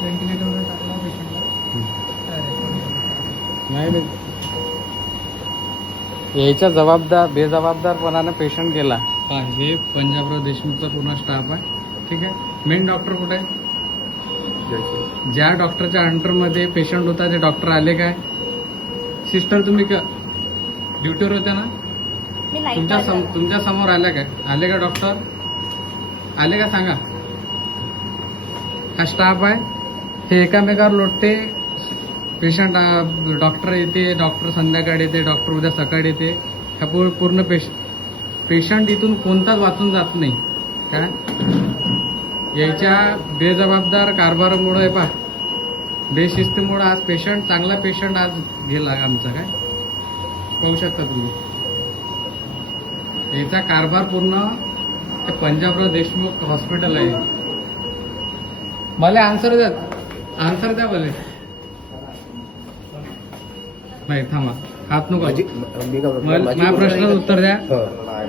व्हेंटिलेटरवर टाकला पेशंटला. नाही याच्या बेजबाबदारपणाने पेशंट गेला. हा हे पंजाबराव देशमुखचा पूर्ण स्टाफ आहे. ठीक आहे. मेन डॉक्टर कुठे आहे? ज्या डॉक्टरच्या अंडरमध्ये पेशंट होता ते डॉक्टर आले काय? सिस्टर तुम्ही ड्युटीवर होत्या ना? तुमच्या समोर आल्या काय? आले का डॉक्टर? आले का सांगा? हा स्टाफ आहे. हे एकामेकावर लोटते. पेशंट डॉक्टर येते, डॉक्टर संध्याकाळी येते, डॉक्टर उद्या सकाळी येते. ह्या पूर्ण पेशंट इथून कोणताच वाचून जात नाही. काय याच्या बेजबाबदार कारभारामुळे बेशिस्तीमुळे आज चांगला पेशंट आज गेला आमचा. काय पाहू शकता तुम्ही याचा कारभार पूर्ण ते पंजाबराव देशमुख हॉस्पिटल आहे. मला आन्सर द्या बोले. नाही थांबा, हात नको. माझ्या प्रश्नाचं उत्तर द्या.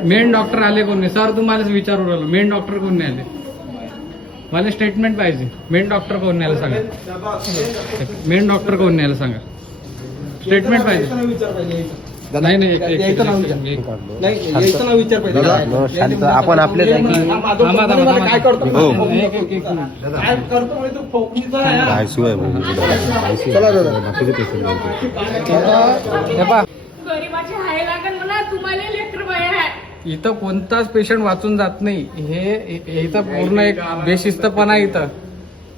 मेन डॉक्टर आले कोण नाही? सर तुम्हाला विचारू राहिलो, मेन डॉक्टर कोण नाही आले? मला स्टेटमेंट पाहिजे. मेन डॉक्टर कोण नाही आलं सांगा. मेन डॉक्टर कोण नाही आलं सांगा. स्टेटमेंट पाहिजे. आपण आपल्या इथं कोणताच पेशंट वाचून जात नाही. हे इथं पूर्ण एक बेशिस्तपणा. इथं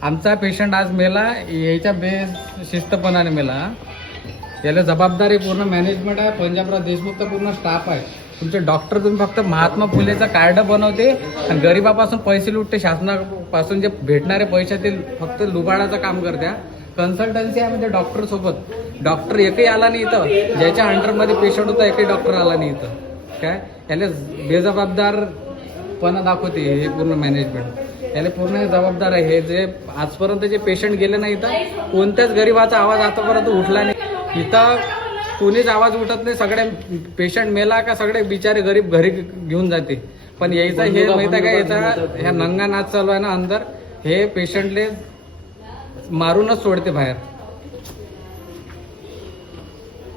आमचा पेशंट आज मेला याच्या बेशिस्तपणाने मेला. याला जबाबदारी पूर्ण मॅनेजमेंट आहे. पंजाबराव देशमुखचा पूर्ण स्टाफ आहे. तुमचे डॉक्टर तुम्ही फक्त महात्मा फुलेचा कार्ड बनवते आणि गरीबापासून पैसे लुटते. शासनापासून जे भेटणारे पैशातील फक्त लुबाडाचं काम करत्या. कन्सल्टन्सी आहे म्हणजे डॉक्टर सोबत. डॉक्टर एकही आला नाही इथं. ज्याच्या अंडरमध्ये पेशंट होता एकही डॉक्टर आला नाही इथं. काय याला बेजबाबदारपणा दाखवते हे पूर्ण मॅनेजमेंट. याला पूर्ण जबाबदार आहे. हे जे आजपर्यंत जे पेशंट गेले नाही इथं कोणत्याच गरीबाचा आवाज आतापर्यंत उठला नाही. इथं कोणीच आवाज उठत नाही. सगळे पेशंट मेला का सगळे बिचारे गरीब घरी घेऊन जाते. पण यायचा हे माहिती आहे का, याचा ह्या नंगा नाच चालू आहे ना अंदर, हे पेशंटले मारूनच सोडते बाहेर.